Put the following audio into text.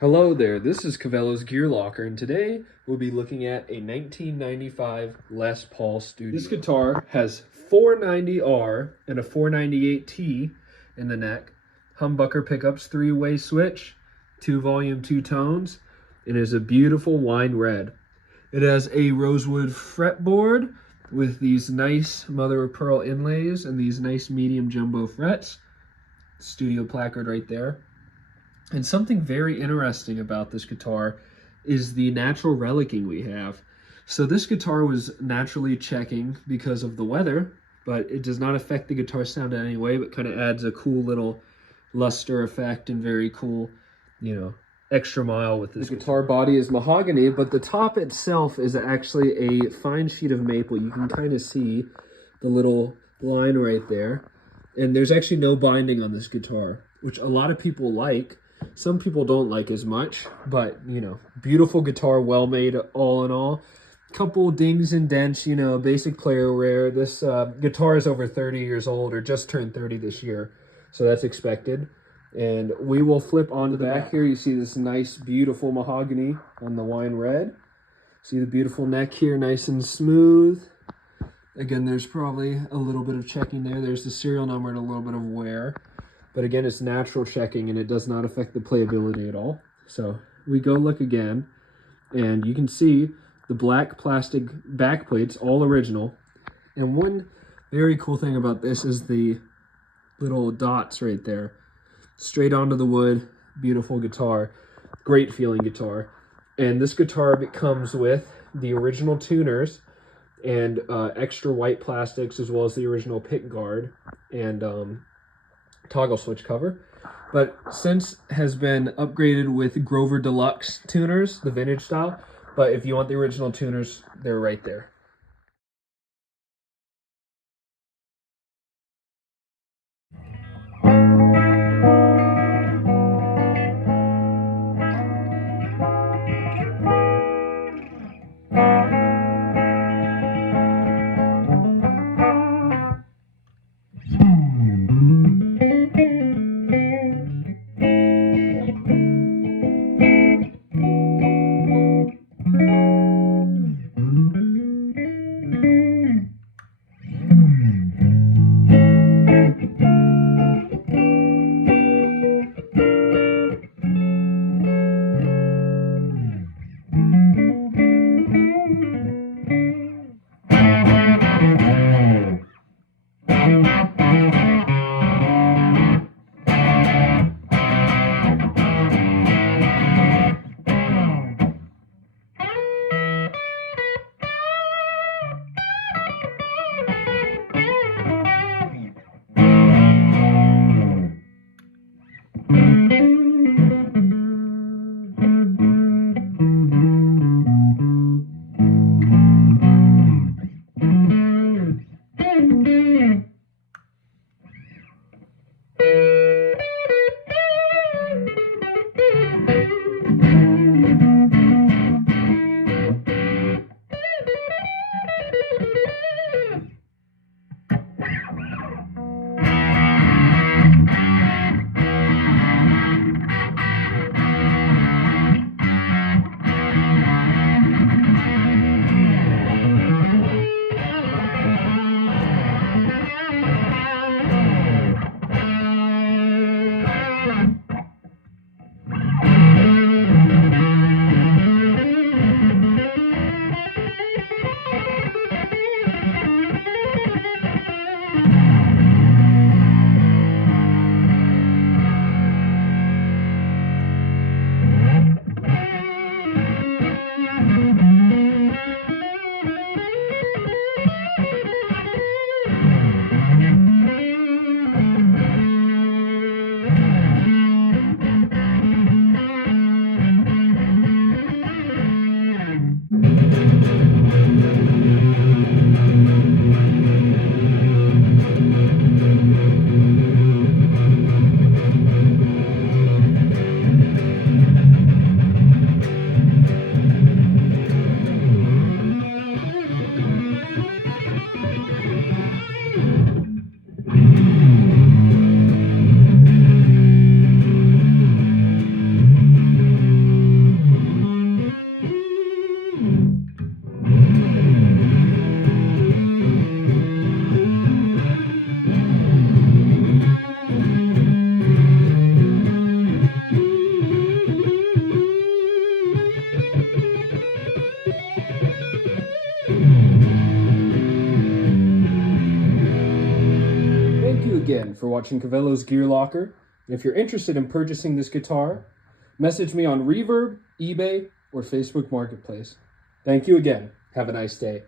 Hello there, this is Cavello's Gear Locker, and today we'll be looking at a 1995 Les Paul Studio. This guitar has 490R and a 498T in the neck, humbucker pickups, three-way switch, 2-volume, 2 tones. It is a beautiful wine red. It has a rosewood fretboard with these nice mother of pearl inlays and these nice medium jumbo frets. Studio placard right there. And something very interesting about this guitar is the natural relicking we have. So this guitar was naturally checking because of the weather, but it does not affect the guitar sound in any way, but kind of adds a cool little luster effect and very cool, extra mile with this. The guitar body is mahogany, but the top itself is actually a fine sheet of maple. You can kind of see the little line right there. And there's actually no binding on this guitar, which a lot of people like. Some people don't like as much, but, beautiful guitar, well made all in all. Couple dings and dents, basic player wear. This guitar is over 30 years old, or just turned 30 this year, so that's expected. And we will flip onto the back here. You see this nice, beautiful mahogany on the wine red. See the beautiful neck here, nice and smooth. Again, there's probably a little bit of checking there. There's the serial number and a little bit of wear. But again, it's natural checking and it does not affect the playability at all. So we go look again, and you can see the black plastic back plates, all original. And one very cool thing about this is the little dots right there. Straight onto the wood, beautiful guitar, great feeling guitar. And this guitar comes with the original tuners and extra white plastics, as well as the original pick guard and toggle switch cover, but since has been upgraded with Grover Deluxe tuners, the vintage style. But if you want the original tuners, they're right there. again for watching Cavello's Gear Locker. If you're interested in purchasing this guitar, message me on Reverb, eBay, or Facebook Marketplace. Thank you again. Have a nice day.